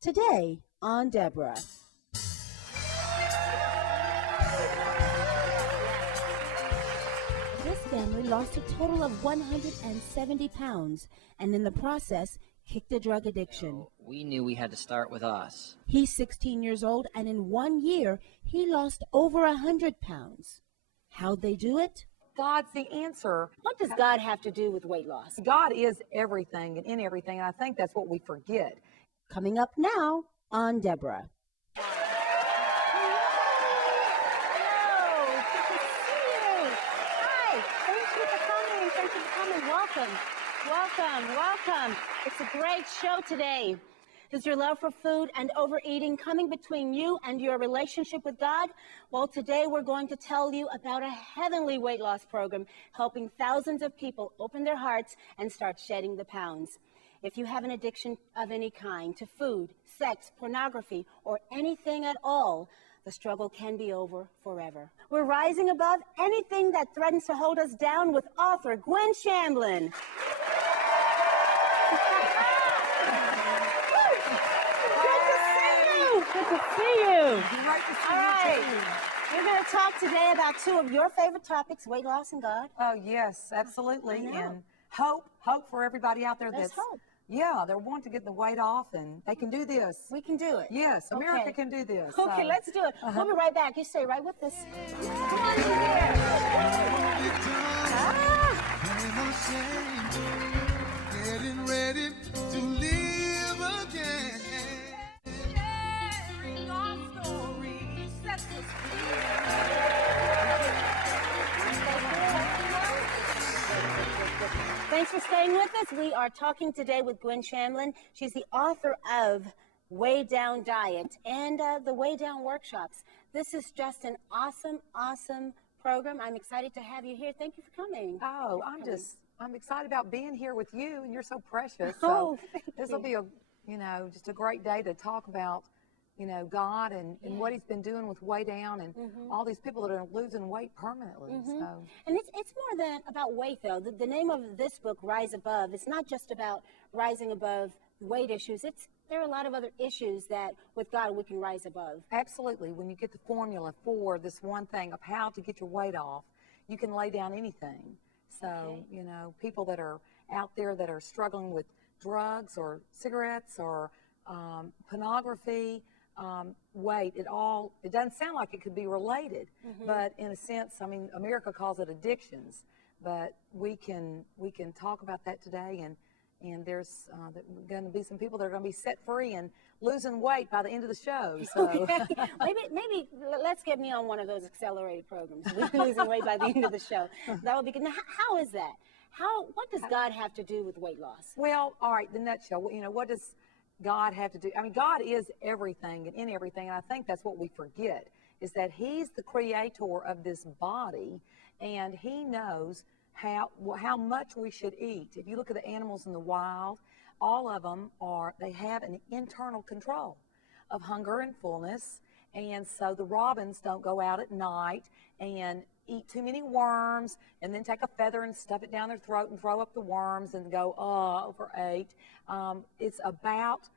Today on Deborah. This family lost a total of 170 pounds and in the process kicked a drug addiction. We knew we had to start with us. He's 16 years old and in 1 year he lost over 100 pounds. How'd they do it? God's the answer. What does God have to do with weight loss? God is everything and in everything, and I think that's what we forget. Coming up now on Deborah. Hello, good to see you. Hi, thank you for coming. Welcome. It's a great show today. Is your love for food and overeating coming between you and your relationship with God? Well, today we're going to tell you about a heavenly weight loss program helping thousands of people open their hearts and start shedding the pounds. If you have an addiction of any kind to food, sex, pornography, or anything at all, the struggle can be over forever. We're rising above anything that threatens to hold us down with author Gwen Shamblin. Good to see you. All right. We're going to talk today about two of your favorite topics, weight loss and God. Oh, yes, absolutely. And hope for everybody out there There's hope. Yeah, they're wanting to get the weight off, and they can do this. We can do it. Yes, America can do this. Okay, let's do it. We'll be right back. You stay right with us. Come on in here. Getting ready to live again. Sharing our story sets us Thanks for staying with us. We are talking today with Gwen Shamblin. She's the author of Way Down Diet and the Way Down workshops. This is just an awesome program. I'm excited to have you here. Thank you for coming. Oh, I'm excited about being here with you, and you're so precious. So this will be just a great day to talk about, God and what he's been doing with Way Down and all these people that are losing weight permanently. So. And it's more than about weight, though. The name of this book, Rise Above, it's not just about rising above weight issues. There are a lot of other issues that with God we can rise above. Absolutely. When you get the formula for this one thing of how to get your weight off, you can lay down anything. So, people that are out there that are struggling with drugs or cigarettes or pornography, weight, it doesn't sound like it could be related, but in a sense, America calls it addictions, but we can talk about that today, and there's going to be some people that are going to be set free and losing weight by the end of the show. So maybe let's get me on one of those accelerated programs, losing weight by the end of the show. That would be good. Now, how is that? What does God have to do with weight loss? Well, all right, the nutshell, what does God have to do? God is everything and in everything, and I think that's what we forget, is that he's the creator of this body, and he knows how much we should eat. If you look at the animals in the wild, all of them they have an internal control of hunger and fullness, and so the robins don't go out at night and eat too many worms and then take a feather and stuff it down their throat and throw up the worms and go, overate. It's about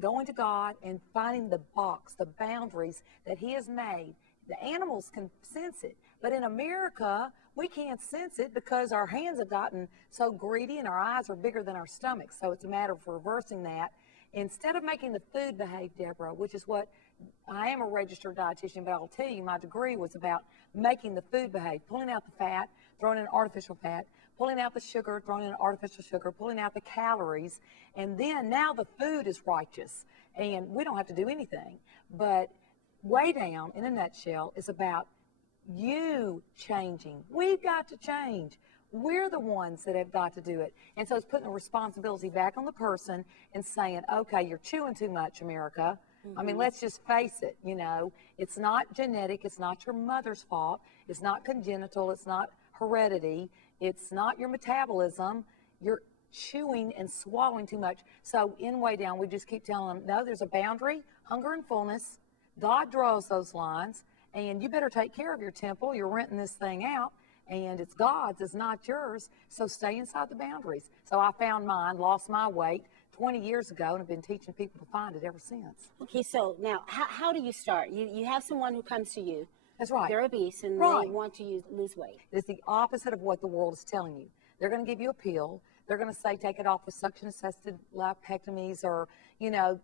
going to God and finding the box, the boundaries that he has made. The animals can sense it, but in America, we can't sense it because our hands have gotten so greedy and our eyes are bigger than our stomachs. So it's a matter of reversing that. Instead of making the food behave, Deborah, which is what I am a registered dietitian, but I'll tell you my degree was about making the food behave, pulling out the fat, throwing in artificial fat, pulling out the sugar, throwing in artificial sugar, pulling out the calories, and then now the food is righteous, and we don't have to do anything. But Way Down, in a nutshell, is about you changing. We've got to change. We're the ones that have got to do it. And so it's putting the responsibility back on the person and saying, okay, you're chewing too much, America. Let's just face it, it's not genetic, it's not your mother's fault, it's not congenital, it's not heredity, it's not your metabolism, you're chewing and swallowing too much. So in Way Down, we just keep telling them, no, there's a boundary, hunger and fullness, God draws those lines, and you better take care of your temple, you're renting this thing out, and it's God's, it's not yours, so stay inside the boundaries. So I found mine, lost my weight, 20 years ago, and have been teaching people to find it ever since. Okay, so now, how do you start? You have someone who comes to you. That's right. They're obese and Right. they want to lose weight. It's the opposite of what the world is telling you. They're going to give you a pill. They're going to say take it off with suction-assisted lipectomies, or, you know,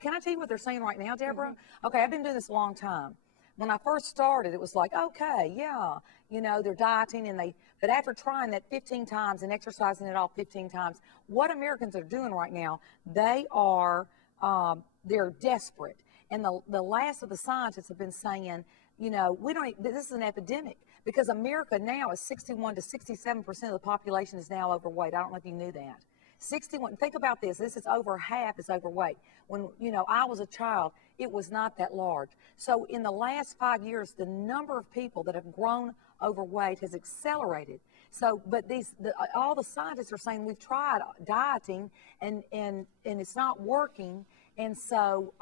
can I tell you what they're saying right now, Deborah? Okay, I've been doing this a long time. When I first started, it was like, okay, yeah, you know, they're dieting, but after trying that 15 times and exercising it all 15 times, what Americans are doing right now, they're desperate. And the last of the scientists have been saying, you know, this is an epidemic, because America now is 61 to 67% of the population is now overweight. I don't know if you knew that. 61, think about this, this is over half is overweight. When, you know, I was a child, it was not that large. So in the last 5 years, the number of people that have grown overweight has accelerated. So, but all the scientists are saying we've tried dieting and it's not working. And so,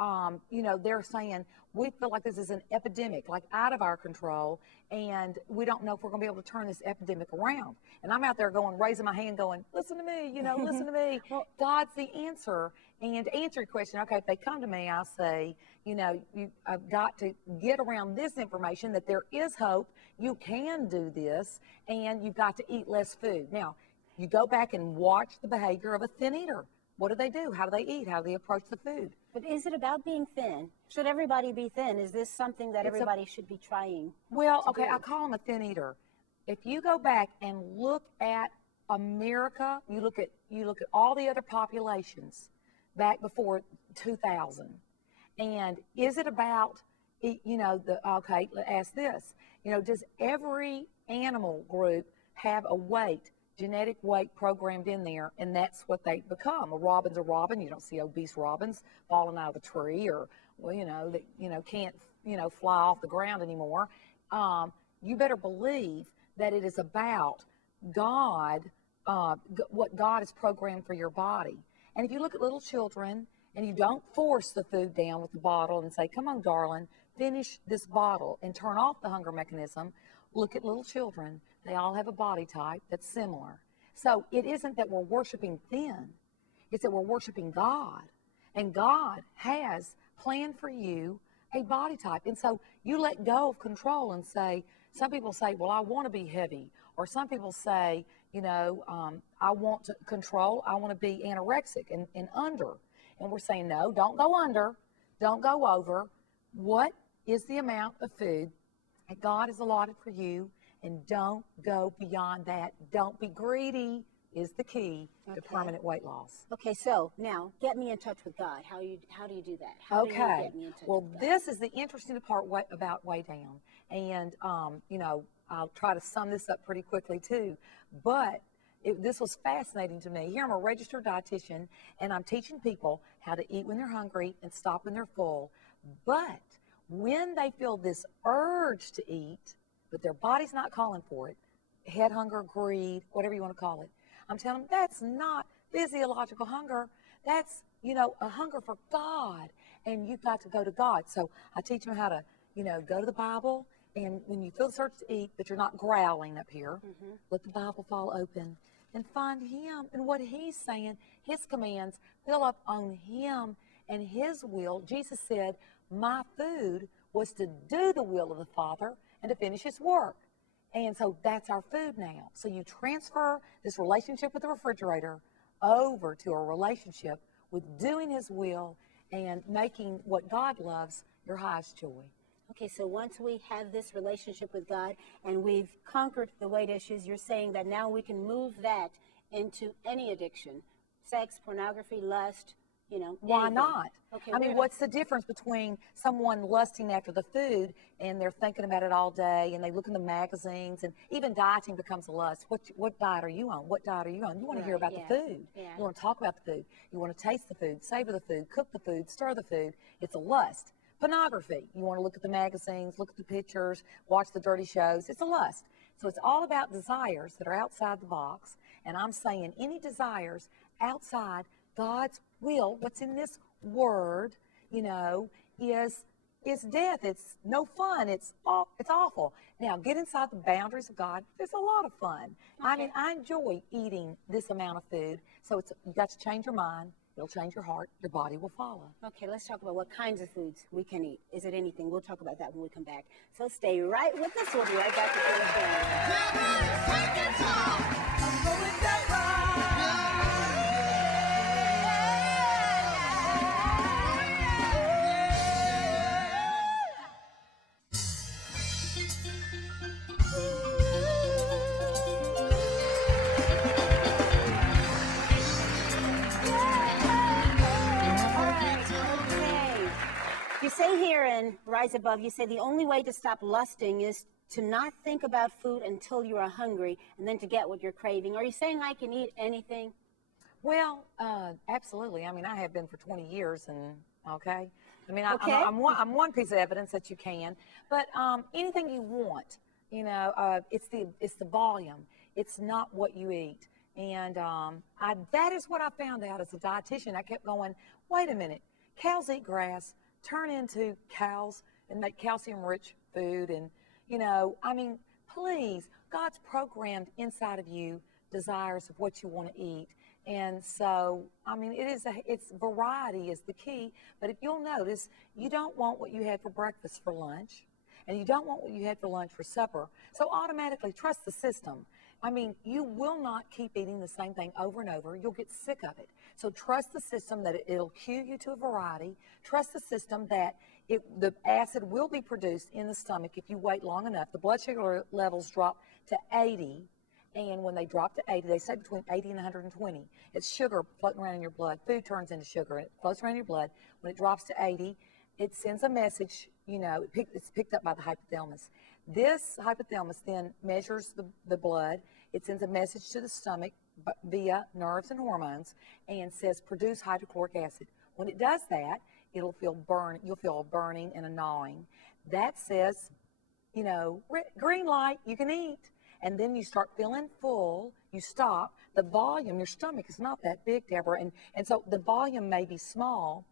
you know, they're saying we feel like this is an epidemic, like out of our control, and we don't know if we're going to be able to turn this epidemic around. And I'm out there raising my hand going, listen to me, you know, listen to me. Well, God's the answer. And to answer your question, okay, if they come to me, I'll say, you know, I've got to get around this information that there is hope, you can do this, and you've got to eat less food. Now, you go back and watch the behavior of a thin eater. What do they do? How do they eat? How do they approach the food? But is it about being thin? Should everybody be thin? Is this something that everybody should be trying? Well, okay, I call them a thin eater. If you go back and look at America, you look at all the other populations back before 2000, and is it about, you know, okay, let's ask this, you know, does every animal group have a genetic weight programmed in there, and that's what they become? A robin's a robin. You don't see obese robins falling out of a tree, or, well, you know, that, you know, can't, you know, fly off the ground anymore. You better believe that it is about God, what God has programmed for your body. And if you look at little children and you don't force the food down with the bottle and say, come on, darling, finish this bottle and turn off the hunger mechanism, look at little children. They all have a body type that's similar. So it isn't that we're worshiping thin. It's that we're worshiping God. And God has planned for you a body type. And so you let go of control and say, some people say, well, I want to be heavy. Or some people say, you know, I want to control. I want to be anorexic and under. And we're saying, no, don't go under. Don't go over. What is the amount of food that God has allotted for you? And don't go beyond that. Don't be greedy is the key to permanent weight loss. Okay, so now get me in touch with God. How do you do that? How do you get me in touch with God? This is the interesting part about Way Down. And, you know, I'll try to sum this up pretty quickly too. But this was fascinating to me. Here I'm a registered dietitian, and I'm teaching people how to eat when they're hungry and stop when they're full. But when they feel this urge to eat, but their body's not calling for it, head hunger, greed, whatever you want to call it, I'm telling them that's not physiological hunger. That's, you know, a hunger for God, and you've got to go to God. So I teach them how to, you know, go to the Bible, and when you feel the urge to eat, but you're not growling up here, let the Bible fall open and find Him and what He's saying, His commands, fill up on Him and His will. Jesus said, my food was to do the will of the Father and to finish His work. And so that's our food now. So you transfer this relationship with the refrigerator over to a relationship with doing His will and making what God loves your highest joy. Okay, so once we have this relationship with God and we've conquered the weight issues, you're saying that now we can move that into any addiction, sex, pornography, lust, you know. Why anything. not? Okay, I mean, what's the difference between someone lusting after the food and they're thinking about it all day and they look in the magazines, and even dieting becomes a lust. What diet are you on? What diet are you on? You want to hear about the food. Yeah. You want to talk about the food. You want to taste the food, savor the food, cook the food, stir the food. It's a lust. Pornography. You want to look at the magazines, look at the pictures, watch the dirty shows. It's a lust. So it's all about desires that are outside the box. And I'm saying any desires outside God's will, what's in this word, you know, is death. It's no fun. It's awful. Now, get inside the boundaries of God. There's a lot of fun. Okay. I mean, I enjoy eating this amount of food. So you got to change your mind. It'll change your heart. Your body will follow. Okay, let's talk about what kinds of foods we can eat. Is it anything? We'll talk about that when we come back. So stay right with us. We'll be right back to Gwen Shamblin. Take it I'm going that Okay. You say here in Rise Above, you say the only way to stop lusting is to not think about food until you are hungry and then to get what you're craving. Are you saying I can eat anything? Well, absolutely. I mean, I have been for 20 years, and okay. I mean, Okay. I'm one piece of evidence that you can, but anything you want, you know, it's the volume. It's not what you eat, and that is what I found out as a dietitian. I kept going, wait a minute, cows eat grass, turn into cows, and make calcium-rich food, and you know, I mean, please, God's programmed inside of you desires of what you want to eat. And so, I mean, it's variety is the key. But if you'll notice, you don't want what you had for breakfast for lunch, and you don't want what you had for lunch for supper. So automatically trust the system. I mean, you will not keep eating the same thing over and over. You'll get sick of it. So trust the system that it'll cue you to a variety. Trust the system that the acid will be produced in the stomach if you wait long enough. The blood sugar levels drop to 80. And when they drop to 80, they say between 80 and 120. It's sugar floating around in your blood. Food turns into sugar. It floats around in your blood. When it drops to 80, it sends a message, you know, it's picked up by the hypothalamus. This hypothalamus then measures the blood. It sends a message to the stomach via nerves and hormones and says produce hydrochloric acid. When it does that, you'll feel a burning and a gnawing. That says, you know, green light, you can eat. And then you start feeling full, you stop. The volume, your stomach is not that big, Deborah, and so the volume may be small.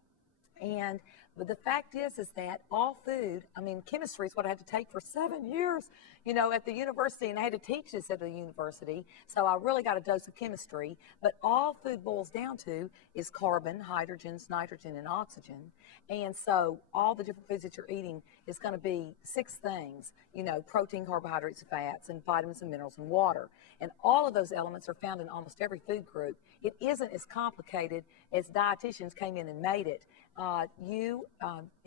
But the fact is that all food, I mean, chemistry is what I had to take for 7 years, you know, at the university, and I had to teach this at the university, so I really got a dose of chemistry. But all food boils down to is carbon, hydrogens, nitrogen, and oxygen. And so all the different foods that you're eating is going to be 6 things, you know, protein, carbohydrates, fats, and vitamins and minerals and water. And all of those elements are found in almost every food group. It isn't as complicated as dietitians came in and made it. You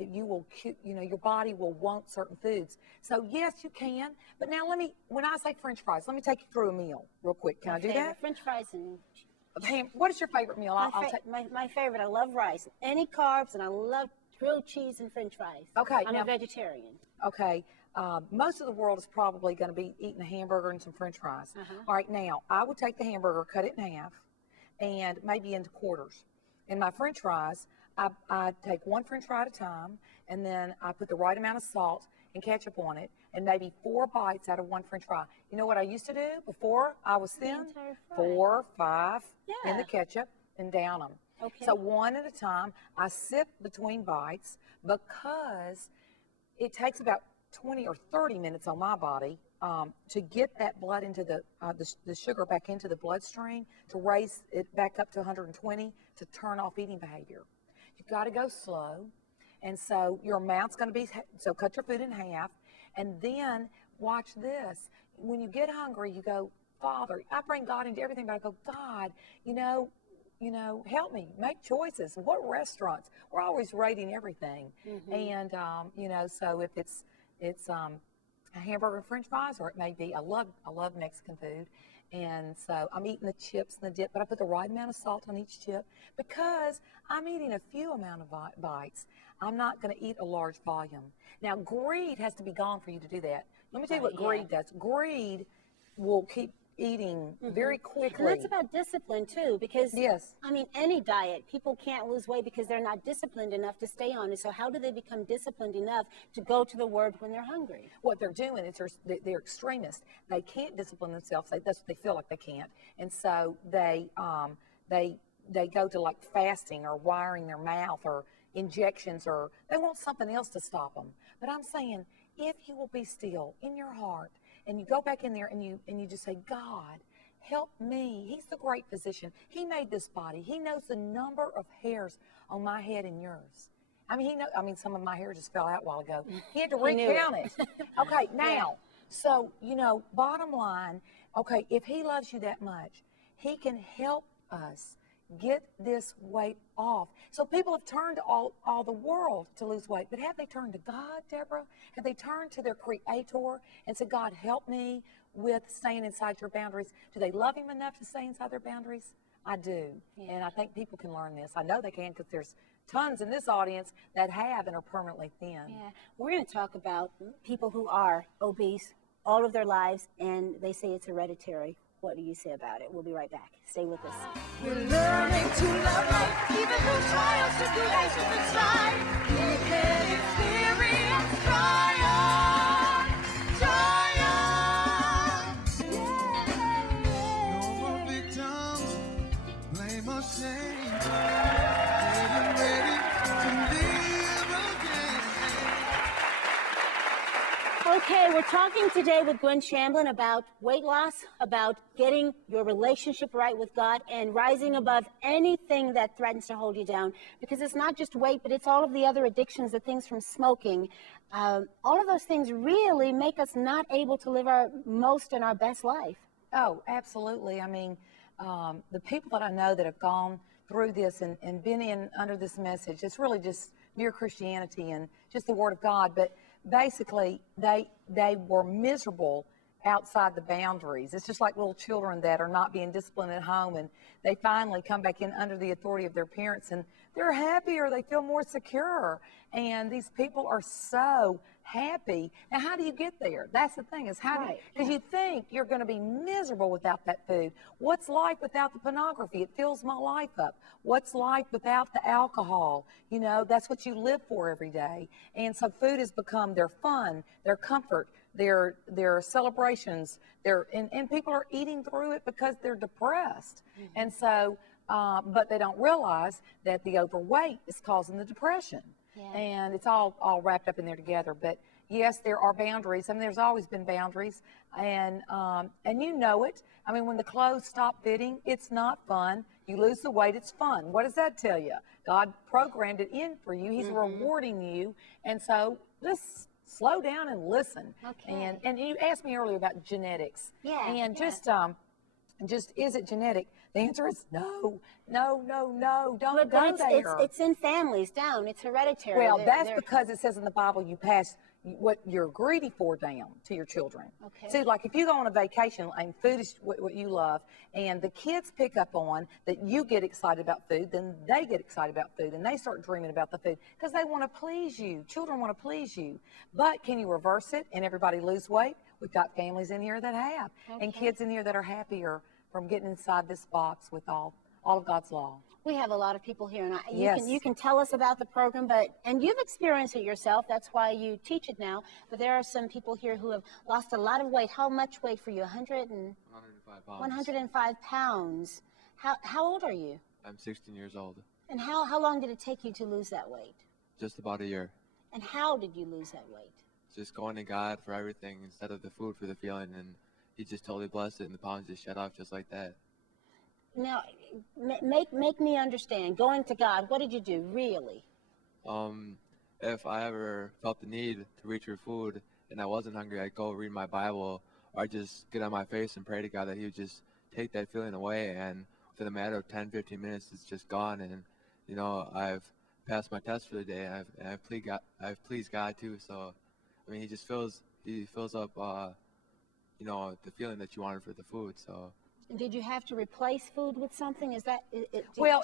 will, you know, your body will want certain foods. So yes, you can. But now when I say French fries, let me take you through a meal real quick. Can I do that? French fries and What is your favorite meal? my favorite. I love rice, any carbs, and I love grilled cheese and French fries. Okay, I'm a vegetarian. Okay. Most of the world is probably going to be eating a hamburger and some French fries. All right, now I would take the hamburger, cut it in half, and maybe into quarters. In my French fries, I take one French fry at a time, and then I put the right amount of salt and ketchup on it, and maybe 4 bites out of one French fry. You know what I used to do before I was thin? 4, 5 in the ketchup and down them. Okay. So one at a time. I sip between bites because it takes about 20 or 30 minutes on my body to get that blood into the sugar back into the bloodstream, to raise it back up to 120, to turn off eating behavior. You've got to go slow. And so your amount's going to be, so cut your food in half. And then watch this. When you get hungry, you go, Father, I bring God into everything, but I go, God, you know, help me make choices. What restaurants? We're always rating everything. And, you know, so if it's a hamburger and French fries, or it may be, I love Mexican food. And so I'm eating the chips and the dip, but I put the right amount of salt on each chip because I'm eating a few amount of bites. I'm not going to eat a large volume. Now, greed has to be gone for you to do that. Let me tell you what greed does. Greed will keep eating very quickly. And that's about discipline too, because yes, I mean, any diet, people can't lose weight because they're not disciplined enough to stay on it. So how do they become disciplined enough to go to the Word when they're hungry? What they're doing is they're extremists. They can't discipline themselves. That's what they feel like they can't, and so they go to like fasting or wiring their mouth or injections, or they want something else to stop them. But I'm saying, if you will be still in your heart and you go back in there and you just say, God, help me. He's the great physician. He made this body. He knows the number of hairs on my head and yours. I mean, some of my hair just fell out a while ago. He had to recount it. Okay, now, so, bottom line, okay, if he loves you that much, he can help us get this weight off. So people have turned to all the world to lose weight, but have they turned to God, Deborah? Have they turned to their Creator and said, God, help me with staying inside your boundaries? Do they love him enough to stay inside their boundaries? I do, and I think people can learn this. I know they can, because there's tons in this audience that have and are permanently thin. Yeah, we're going to talk about people who are obese all of their lives, and they say it's hereditary. What do you say about it? We'll be right back. Stay with us. We're learning to love life, even through trials, tribulations, and strife. We can experience triumph, triumph. No more victims, blame or shame. Getting ready to live again. Okay, we're talking today with Gwen Shamblin about weight loss, about getting your relationship right with God, and rising above anything that threatens to hold you down. Because it's not just weight, but it's all of the other addictions, the things from smoking. All of those things really make us not able to live our most and our best life. Oh, absolutely. I mean, the people that I know that have gone through this and been in under this message, it's really just mere Christianity and just the Word of God. But basically, they were miserable outside the boundaries. It's just like little children that are not being disciplined at home, and they finally come back in under the authority of their parents, and they're happier, they feel more secure, and these people are so happy. Now, how do you get there? That's the thing, is how do you, because you think you're going to be miserable without that food. What's life without the pornography? It fills my life up. What's life without the alcohol? That's what you live for every day. And so food has become their fun, their comfort, their celebrations, and people are eating through it because they're depressed. And so, but they don't realize that the overweight is causing the depression. And it's all wrapped up in there together. But yes, there are boundaries. I mean, there's always been boundaries, and you know it. I mean, when the clothes stop fitting, it's not fun. You lose the weight, it's fun. What does that tell you? God programmed it in for you. He's rewarding you, and so just slow down and listen. Okay. And you asked me earlier about genetics. And just is it genetic? The answer is no. Don't But go there. it's in families down. It's hereditary. Well, that's because it says in the Bible you pass what you're greedy for down to your children. Okay. See, like if you go on a vacation and food is what you love, and the kids pick up on that you get excited about food, then they get excited about food, and they start dreaming about the food because they want to please you. Children want to please you. But can you reverse it and everybody lose weight? We've got families in here that have, and kids in here that are happier from getting inside this box with all of God's law. We have a lot of people here, and Yes. you can tell us about the program, and you've experienced it yourself. That's why you teach it now. But there are some people here who have lost a lot of weight. How much weight for you? 105 pounds. 105 pounds. How old are you? I'm 16 years old. And how long did it take you to lose that weight? Just about a year. And how did you lose that weight? Just going to God for everything instead of the food for the feeling, and He just totally blessed it, and the pounds just shut off just like that. Now, make me understand. Going to God, what did you do, really? If I ever felt the need to reach for food and I wasn't hungry, I'd go read my Bible, or I'd just get on my face and pray to God that He would just take that feeling away, and within a matter of 10-15 minutes, it's just gone. And I've passed my test for the day, and I've pleased God too. So, I mean, He fills up, the feeling that you wanted for the food. So. Did you have to replace food with something? Do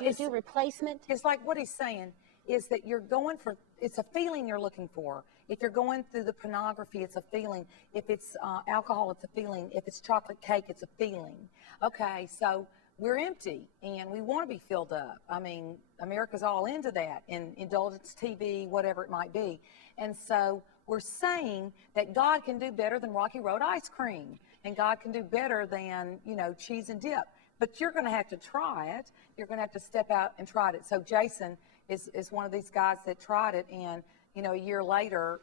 you do replacement? It's like what he's saying is that you're going for, it's a feeling you're looking for. If you're going through the pornography, it's a feeling. If it's alcohol, it's a feeling. If it's chocolate cake, it's a feeling. Okay, so we're empty and we want to be filled up. I mean, America's all into that, and indulgence TV, whatever it might be. And so we're saying that God can do better than Rocky Road ice cream, and God can do better than, cheese and dip. But you're going to have to try it. You're going to have to step out and try it. So Jason is one of these guys that tried it, and, a year later,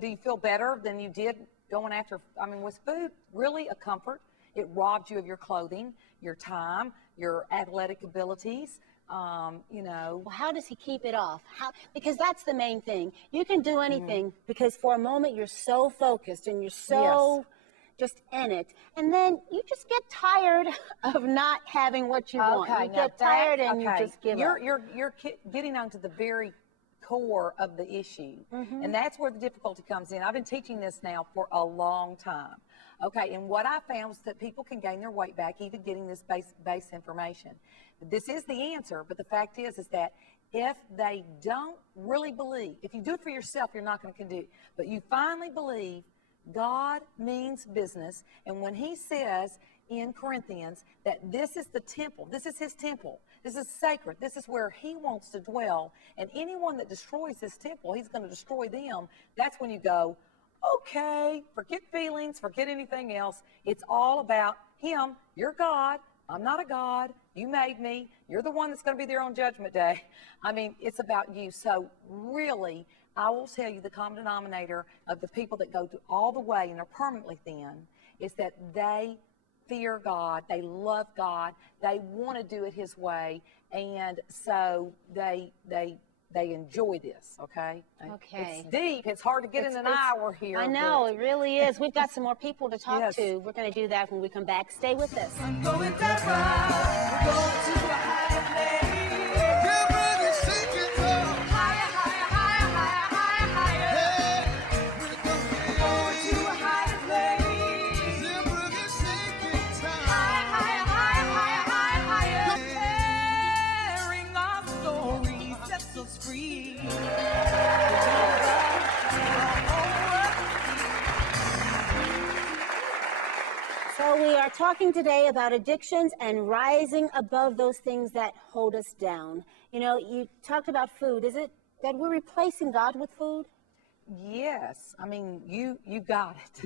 do you feel better than you did going after? I mean, was food really a comfort? It robbed you of your clothing, your time, your athletic abilities. You know. Well, how does he keep it off? Because that's the main thing. You can do anything because for a moment you're so focused and you're so just in it. And then you just get tired of not having what you want. You get tired and you just give up. You're getting onto the very core of the issue. And that's where the difficulty comes in. I've been teaching this now for a long time. Okay, and what I found was that people can gain their weight back even getting this base information. This is the answer, but the fact is that if they don't really believe, if you do it for yourself, you're not going to do it. But you finally believe God means business, and when he says in Corinthians that this is the temple, this is his temple, this is sacred, this is where he wants to dwell, and anyone that destroys this temple, he's going to destroy them, that's when you go, okay, forget feelings, forget anything else. It's all about him. You're God. I'm not a God. You made me. You're the one that's going to be there on Judgment Day. I mean, it's about you. So really, I will tell you the common denominator of the people that go all the way and are permanently thin is that they fear God. They love God. They want to do it his way. And so they enjoy this, okay? Okay. It's deep. It's hard to get in an hour here. I know, it really is. We've got some more people to talk to. We're going to do that when we come back. Stay with us. I'm going that route. We're going to a higher place. Your brother's sinking so higher, higher, higher, higher, higher, higher. We're going to a higher place. Your brother's sinking so higher, higher, higher, higher, higher. Sharing our stories sets us free. So we are talking today about addictions and rising above those things that hold us down. You know, you talked about food. Is it that we're replacing God with food? Yes. I mean, you got it.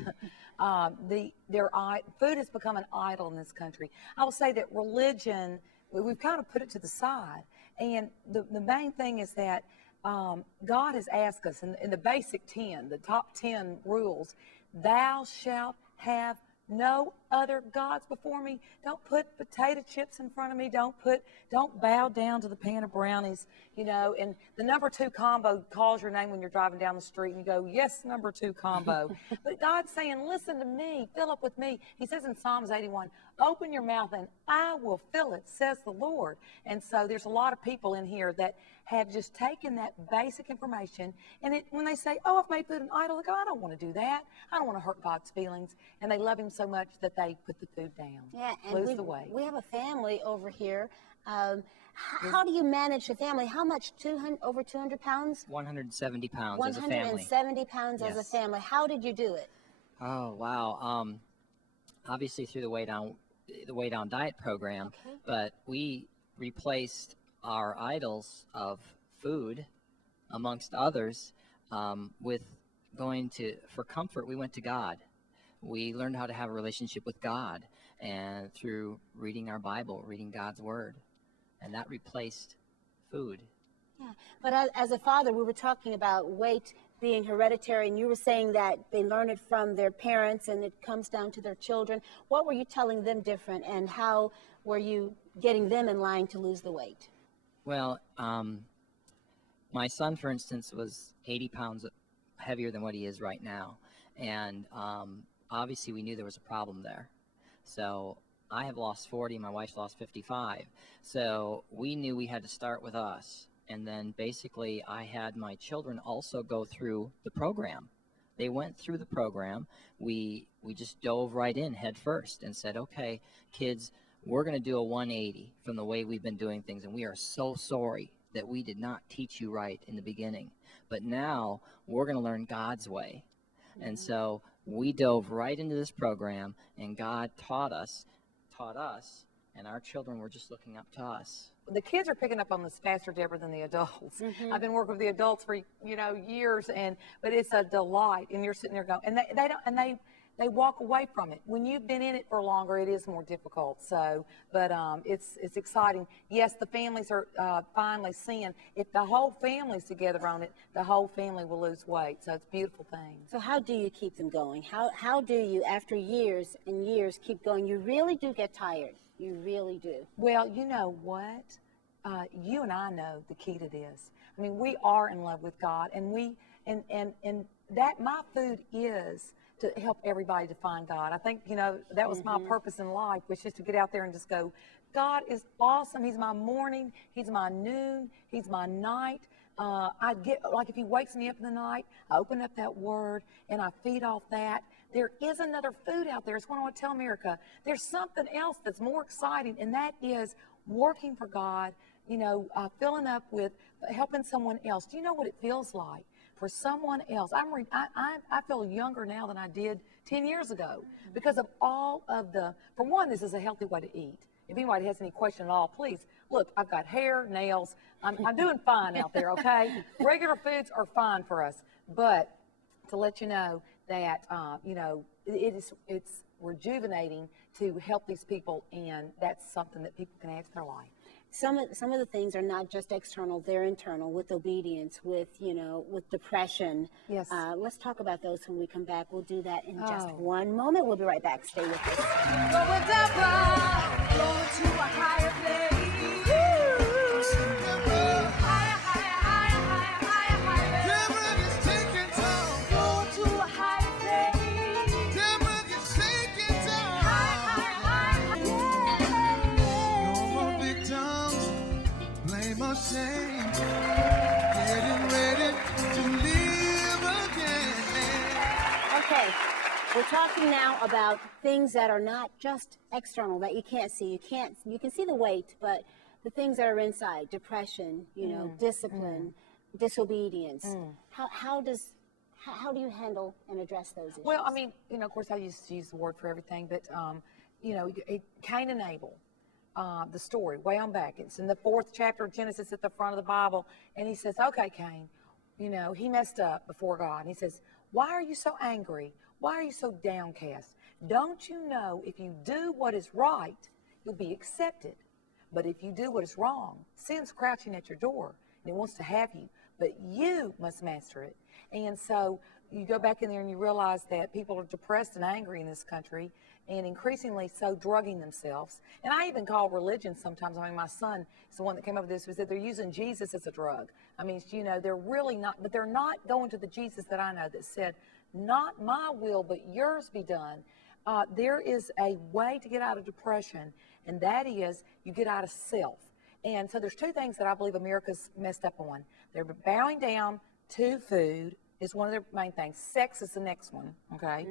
Food has become an idol in this country. I will say that religion, we've kind of put it to the side. And the main thing is that God has asked us in the basic 10, the top 10 rules, thou shalt have no other gods before me. Don't put potato chips in front of me. Don't bow down to the pan of brownies, you know. And the number 2 combo calls your name when you're driving down the street and you go, yes, number 2 combo. But God's saying, listen to me, fill up with me. He says in Psalms 81, open your mouth and I will fill it, says the Lord. And so there's a lot of people in here that have just taken that basic information, and when they say, oh, I've made food an idol, they go, I don't want to do that. I don't want to hurt God's feelings. And they love him so much that they put the food down. Yeah, and lose the weight. We have a family over here. How do you manage the family? How much? Over 200 pounds? 170 pounds as a family. 170 pounds as a Yes. family. How did you do it? Oh, wow. Obviously through the Way Down diet program, but we replaced our idols of food, amongst others, with for comfort, we went to God. We learned how to have a relationship with God, and through reading our Bible, reading God's Word, and that replaced food. Yeah, but as a father, we were talking about weight being hereditary, and you were saying that they learn it from their parents and it comes down to their children. What were you telling them different, and how were you getting them in line to lose the weight? Well, my son, for instance, was 80 pounds heavier than what he is right now, and obviously we knew there was a problem there. So I have lost 40, my wife's lost 55, so we knew we had to start with us. And then basically I had my children also go through the program. They went through the program. We just dove right in head first and said, okay, kids, we're going to do a 180 from the way we've been doing things, and we are so sorry that we did not teach you right in the beginning. But now we're going to learn God's way. And so we dove right into this program, and God taught us, and our children were just looking up to us. The kids are picking up on this faster, Deborah, than the adults. I've been working with the adults for years, but it's a delight. And you're sitting there going, and they walk away from it. When you've been in it for longer, it is more difficult. So, but it's exciting. Yes, the families are finally seeing if the whole family's together on it, the whole family will lose weight. So it's a beautiful thing. So how do you keep them going? How do you, after years and years, keep going? You really do get tired. You really do. Well, you know what? You and I know the key to this. I mean, we are in love with God, and that my food is to help everybody to find God. I think, you know, that was my purpose in life, was just to get out there and just go, God is awesome. He's my morning. He's my noon. He's my night. I get, like, if he wakes me up in the night, I open up that word and I feed off that. There is another food out there. It's what I want to tell America. There's something else that's more exciting, and that is working for God, you know, filling up with helping someone else. Do you know what it feels like for someone else? I feel younger now than I did 10 years ago because of all of for one, this is a healthy way to eat. If anybody has any question at all, please, look, I've got hair, nails. I'm doing fine out there, okay? Regular foods are fine for us. But to let you know that, you know, it's rejuvenating to help these people, and that's something that people can add to their life. Some of the things are not just external, they're internal, with obedience, with, you know, with depression. Yes. Let's talk about those when we come back. We'll do that in just one moment. We'll be right back. Stay with us. Going down, going to a higher place. Deborah. Higher, higher, higher, higher, higher, higher. Deborah is taking time. Going to a higher place. Deborah is taking time. Higher, higher, higher, higher. No more victims, blame or shame. Getting ready to live again. Okay, we're talking now about things that are not just external, that you can't see. You can see the weight, but the things that are inside, depression, you know, discipline, disobedience. How do you handle and address those issues? Well, I mean, you know, of course, I used to use the word for everything, but, you know, Cain and Abel, the story, way on back. It's in the 4th chapter of Genesis at the front of the Bible. And he says, okay, Cain, you know, he messed up before God. And he says, why are you so angry? Why are you so downcast? Don't you know if you do what is right, you'll be accepted? But if you do what is wrong, sin's crouching at your door, and it wants to have you, but you must master it. And so you go back in there and you realize that people are depressed and angry in this country, and increasingly so drugging themselves. And I even call religion sometimes, I mean, my son is the one that came up with this, was that they're using Jesus as a drug. I mean, you know, they're really not, but they're not going to the Jesus that I know that said, not my will, but yours be done. There is a way to get out of depression, and that is you get out of self. And so there's two things that I believe America's messed up on. They're bowing down to food is one of their main things. Sex is the next one, okay?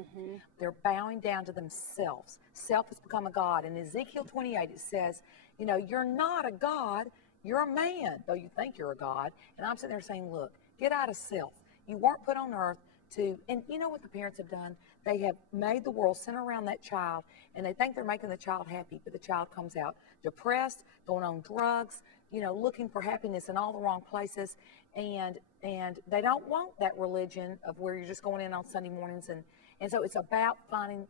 They're bowing down to themselves. Self has become a god. In Ezekiel 28, it says, you know, you're not a god, you're a man, though you think you're a god. And I'm sitting there saying, look, get out of self. You weren't put on earth to, and you know what the parents have done? They have made the world center around that child, and they think they're making the child happy, but the child comes out depressed, going on drugs, you know, looking for happiness in all the wrong places, and they don't want that religion of where you're just going in on Sunday mornings, and so it's about finding,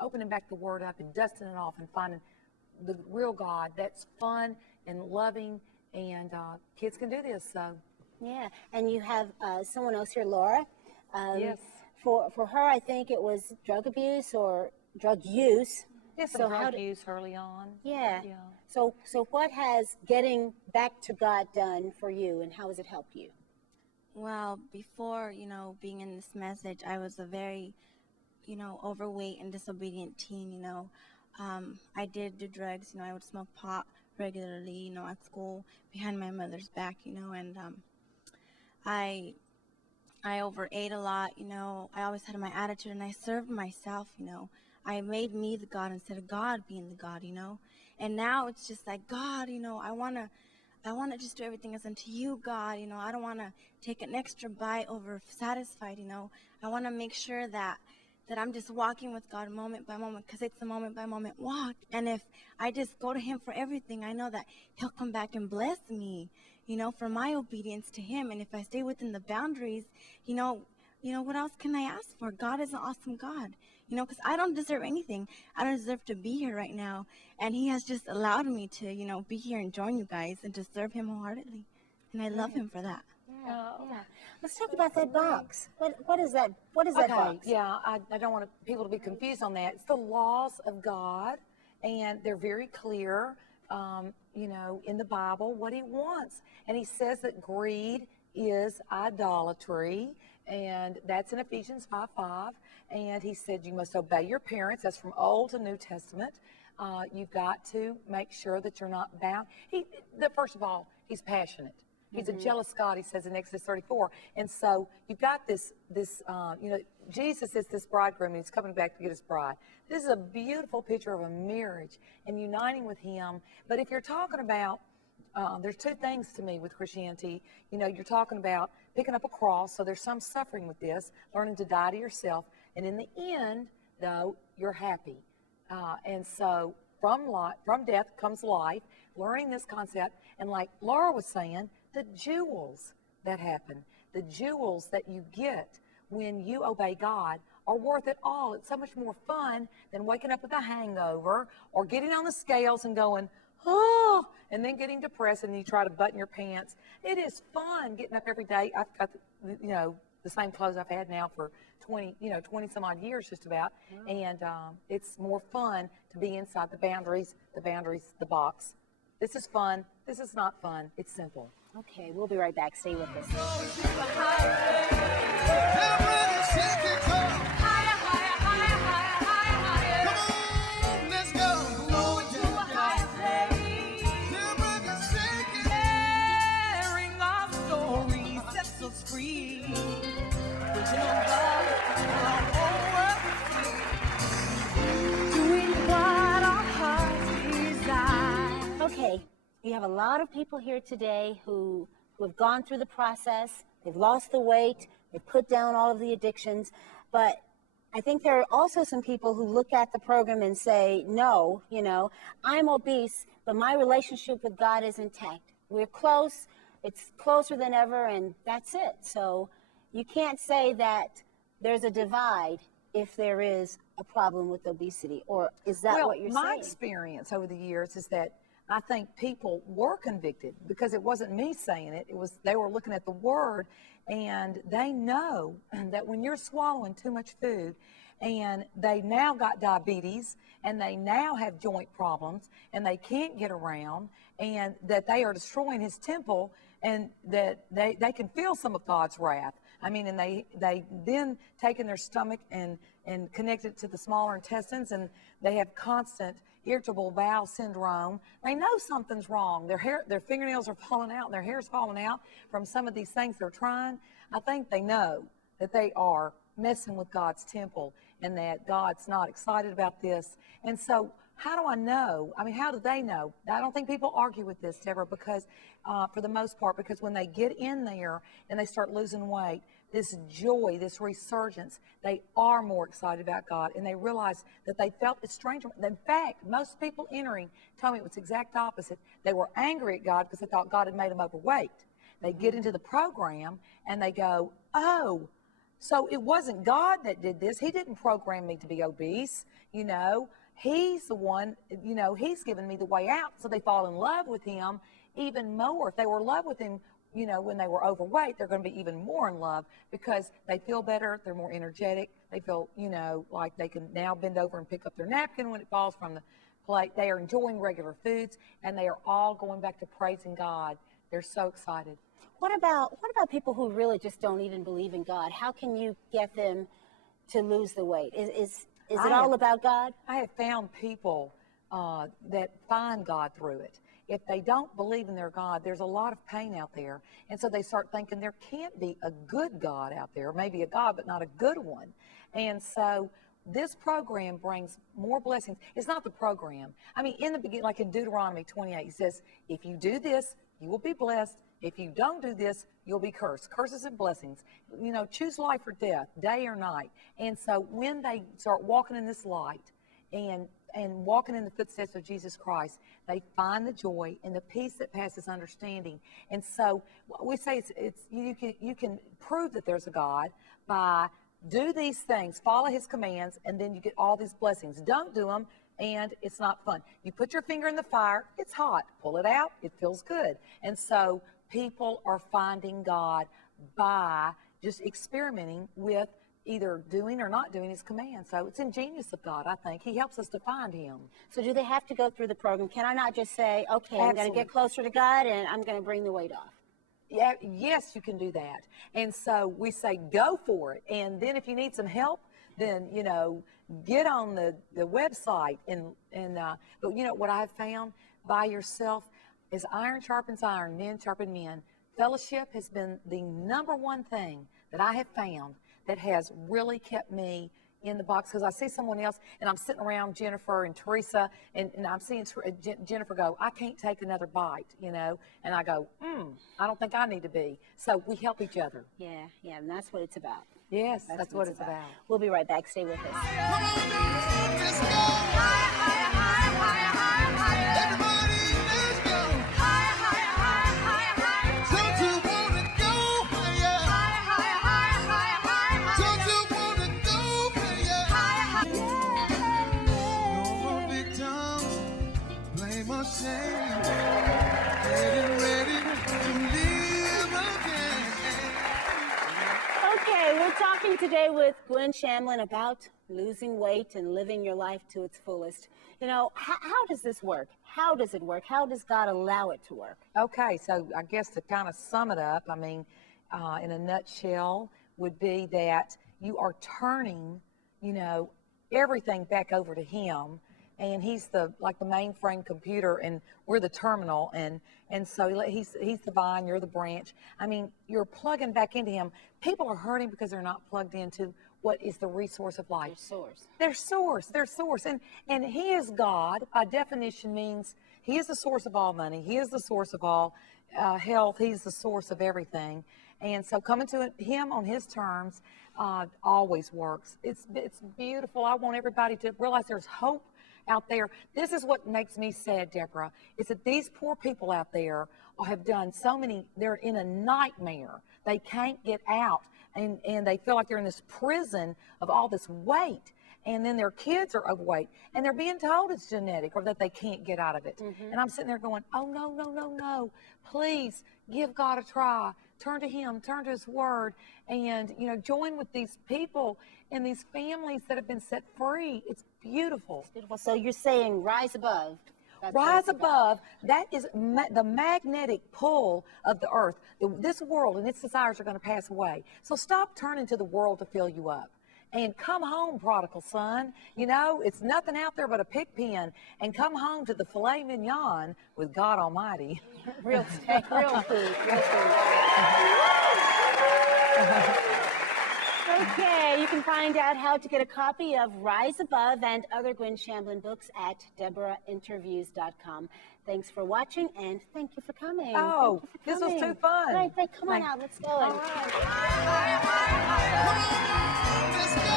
opening back the word up and dusting it off and finding the real God that's fun and loving, and kids can do this, so. Yeah, and you have someone else here, Laura. Yes. For her, I think it was drug abuse or drug use. Yes, So some how drug do- use early on. Yeah. Yeah. So what has getting back to God done for you, and how has it helped you? Well, before, you know, being in this message, I was a very, you know, overweight and disobedient teen, you know. I did do drugs, you know, I would smoke pot regularly, you know, at school behind my mother's back, you know, and I overate a lot, you know. I always had my attitude, and I served myself, you know. I made me the God instead of God being the God, you know. And now it's just like, God, you know, I want to just do everything as unto you, God, you know. I don't want to take an extra bite over satisfied, you know. I want to make sure that I'm just walking with God moment by moment, because it's a moment by moment walk. And if I just go to him for everything, I know that he'll come back and bless me, you know, for my obedience to him. And if I stay within the boundaries, you know, what else can I ask for? God is an awesome God. you know, because I don't deserve anything. I don't deserve to be here right now. And he has just allowed me to, you know, be here and join you guys and to serve him wholeheartedly. And I love him for that. Yeah. Let's talk about that box. What is that? What is that box? Yeah, I don't want people to be confused on that. It's the laws of God, and they're very clear, you know, in the Bible what he wants. And he says that greed is idolatry, and that's in Ephesians 5:5. And he said you must obey your parents. That's from Old to New Testament. You've got to make sure that you're not bound. First of all, he's passionate. He's a jealous God, he says in Exodus 34. And so you've got this, you know, Jesus is this bridegroom, and he's coming back to get his bride. This is a beautiful picture of a marriage and uniting with him. But if you're talking about, there's two things to me with Christianity. You know, you're talking about picking up a cross, so there's some suffering with this, learning to die to yourself. And in the end, though, you're happy. And so from death comes life, learning this concept. And like Laura was saying, the jewels that happen, the jewels that you get when you obey God are worth it all. It's so much more fun than waking up with a hangover or getting on the scales and going, oh, and then getting depressed and you try to button your pants. It is fun getting up every day. I've got, you know, the same clothes I've had now for 20 some odd years just about. And it's more fun to be inside the boundaries, the box. This is fun. This is not fun. It's simple. Okay, we'll be right back. Stay with us. Okay, we have a lot of people here today who have gone through the process. They've lost the weight. They've put down all of the addictions. But I think there are also some people who look at the program and say, no, you know, I'm obese, but my relationship with God is intact. We're close. It's closer than ever, and that's it. So you can't say that there's a divide if there is a problem with obesity, or is that what you're saying? My experience over the years is that I think people were convicted because it wasn't me saying it. It was they were looking at the Word, and they know that when you're swallowing too much food, and they now got diabetes, and they now have joint problems, and they can't get around, and that they are destroying His temple, and that they can feel some of God's wrath. I mean, and they then take in their stomach and connect it to the smaller intestines, and they have constant irritable bowel syndrome. They know something's wrong. Their fingernails are falling out, and their hair's falling out from some of these things they're trying. I think they know that they are messing with God's temple and that God's not excited about this. And so how do I know? I mean, how do they know? I don't think people argue with this, Deborah, because for the most part, because when they get in there and they start losing weight, this joy, this resurgence, they are more excited about God, and they realize that they felt estrangement. In fact, most people entering tell me it was the exact opposite. They were angry at God because they thought God had made them overweight. They get into the program and they go, oh, so it wasn't God that did this. He didn't program me to be obese, you know. He's the one, you know, He's given me the way out. So they fall in love with Him even more. If they were in love with Him, you know, when they were overweight, they're going to be even more in love because they feel better, they're more energetic, they feel, you know, like they can now bend over and pick up their napkin when it falls from the plate. They are enjoying regular foods, and they are all going back to praising God. They're so excited. What about people who really just don't even believe in God? How can you get them to lose the weight? Is it all about God? I have found people that find God through it. If they don't believe in their God, there's a lot of pain out there. And so they start thinking there can't be a good God out there. Maybe a God, but not a good one. And so this program brings more blessings. It's not the program. I mean, in the beginning, like in Deuteronomy 28, it says, if you do this, you will be blessed. If you don't do this, you'll be cursed. Curses and blessings. You know, choose life or death, day or night. And so when they start walking in this light and walking in the footsteps of Jesus Christ, they find the joy and the peace that passes understanding. And so we say you can prove that there's a God by do these things, follow his commands, and then you get all these blessings. Don't do them, and it's not fun. You put your finger in the fire, it's hot. Pull it out, it feels good. And so people are finding God by just experimenting with either doing or not doing his commands. So it's ingenious of God, I think. He helps us to find him. So do they have to go through the program? Can I not just say, okay, I'm going to Absolutely. get closer to God and I'm going to bring the weight off? Yeah, yes, you can do that. And so we say, go for it. And then if you need some help, then, you know, get on the website. But you know what I've found by yourself is iron sharpens iron, men sharpen men. Fellowship has been the number one thing that I have found that has really kept me in the box, because I see someone else and I'm sitting around Jennifer and Teresa and I'm seeing Jennifer go, I can't take another bite, you know, and I go, I don't think I need to be. So we help each other. Yeah, and that's what it's about. Yes, that's what it's about. We'll be right back. Stay with us. Come on now, let's go. Everybody, let's go. Don't you wanna go higher? Don't you wanna go higher? No more victims, blame or shame. Getting ready to live again. Okay, we're talking today with Gwen Shamblin about losing weight and living your life to its fullest. You know, how does this work? How does it work? How does God allow it to work? Okay, so I guess to kind of sum it up, I mean, in a nutshell, would be that you are turning, you know, everything back over to him, and he's the mainframe computer, and we're the terminal, and so he's the vine, you're the branch. I mean, you're plugging back into him. People are hurting because they're not plugged into what is the resource of life. Their source. And he is God, by definition, means he is the source of all money. He is the source of all health. He's the source of everything. And so coming to him on his terms always works. It's beautiful. I want everybody to realize there's hope out there. This is what makes me sad, Deborah, is that these poor people out there have done so many, they're in a nightmare. They can't get out. And they feel like they're in this prison of all this weight. And then their kids are overweight. And they're being told it's genetic or that they can't get out of it. And I'm sitting there going, oh, no. Please give God a try. Turn to him. Turn to his word. And, you know, join with these people and these families that have been set free. It's beautiful. Beautiful. So you're saying rise above. That's what Rise it's about. above, that is the magnetic pull of the earth. This world and its desires are going to pass away. So stop turning to the world to fill you up. And come home, prodigal son. You know, it's nothing out there but a pig pen. And come home to the filet mignon with God Almighty. Real steak, real food. Okay, you can find out how to get a copy of Rise Above and other Gwen Shamblin books at DEBORAH'Interviews.com. Thanks for watching, and thank you for coming. Oh, Thank you for this was coming. too fun. Right, come on out, let's go. Let's go.